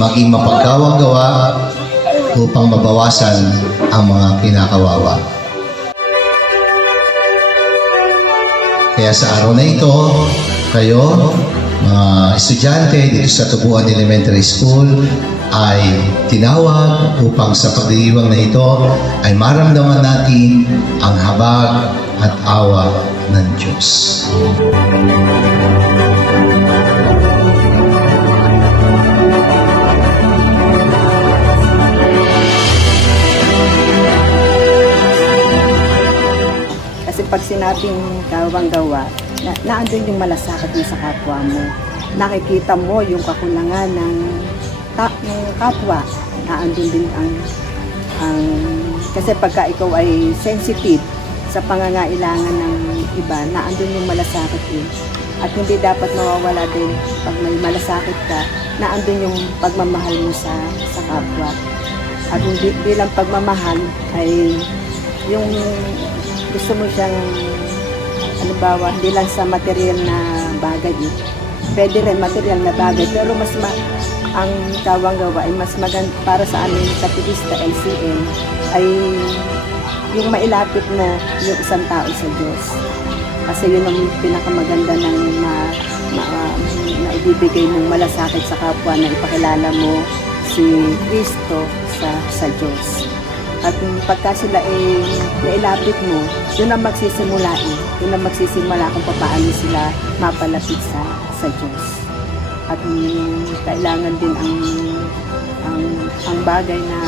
maging mapagkawang gawa upang mabawasan ang mga kinakawawa. Kaya sa araw na ito, kayo, mga estudyante dito sa Tubuan Elementary School, ay tinawag upang sa pagdiriwang na ito ay maramdaman natin ang habag at awa ng Diyos. Kasi pag sinabing gawang gawa, naandun yung malasakit mo sa kapwa mo. Nakikita mo yung kakulangan ng kapwa. Naandun din kasi pagka ikaw ay sensitive sa pangangailangan ng iba, naandun yung malasakit eh. At hindi dapat mawawala din pag may malasakit ka, naandun yung pagmamahal mo sa kapwa. At hindi bilang pagmamahal ay yung gusto mo siyang, halimbawa, hindi lang sa material na bagay eh. Pwede rin material na bagay, pero ang kawang gawa ay mas maganda para sa amin sa Pitista LCM ay yung mailapit mo yung isang tao sa Diyos. Kasi yun ang pinakamaganda ng naibibigay mong malasakit sa kapwa, na ipakilala mo si Kristo sa Diyos. At pagka sila ay nailapit mo, yun ang magsisimula eh. Yun ang magsisimula kung paano sila mapalapit sa Diyos. At kailangan din ang bagay na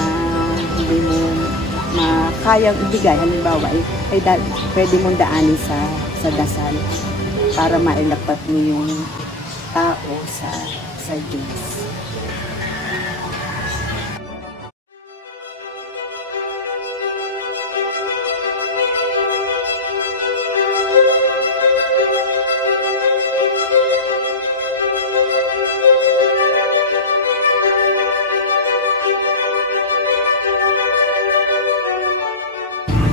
hindi mo makayang ibigay, halimbawa ay pwede mong daanin sa dasal para mailapat mo yung tao sa Diyos.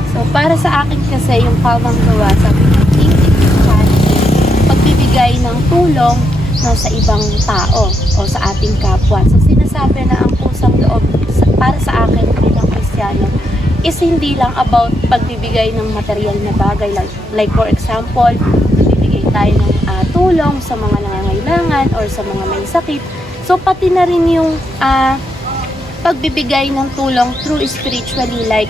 So, para sa akin kasi yung kawang gawa, sabi ng pagbibigay ng tulong sa ibang tao o sa ating kapwa. So, sinasabi na ang pusang loob para sa akin bilang Kristiyano is hindi lang about pagbibigay ng material na bagay. Like for example, pagbibigay tayo ng tulong sa mga nangangailangan or sa mga may sakit. So, pati na rin yung pagbibigay ng tulong through spiritually, like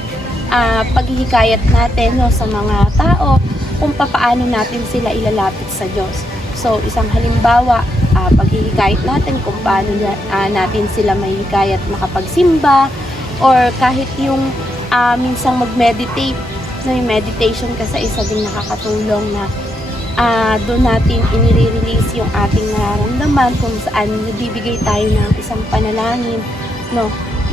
paghihikayat natin sa mga tao kung paano natin sila ilalapit sa Diyos. So, isang halimbawa, paghihikayat natin kung paano natin sila mahihikayat makapagsimba, or kahit yung minsang mag-meditate. Yung meditation kasi isa din nakakatulong na doon natin inire-release yung ating nararamdaman, kung saan nagbibigay tayo ng isang panalangin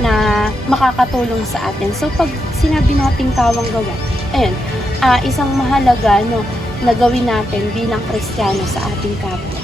na makakatulong sa atin. So, pag sinabi nating kawang gawa, ayun, isang mahalaga na gawin natin bilang Kristiyano sa ating kapwa.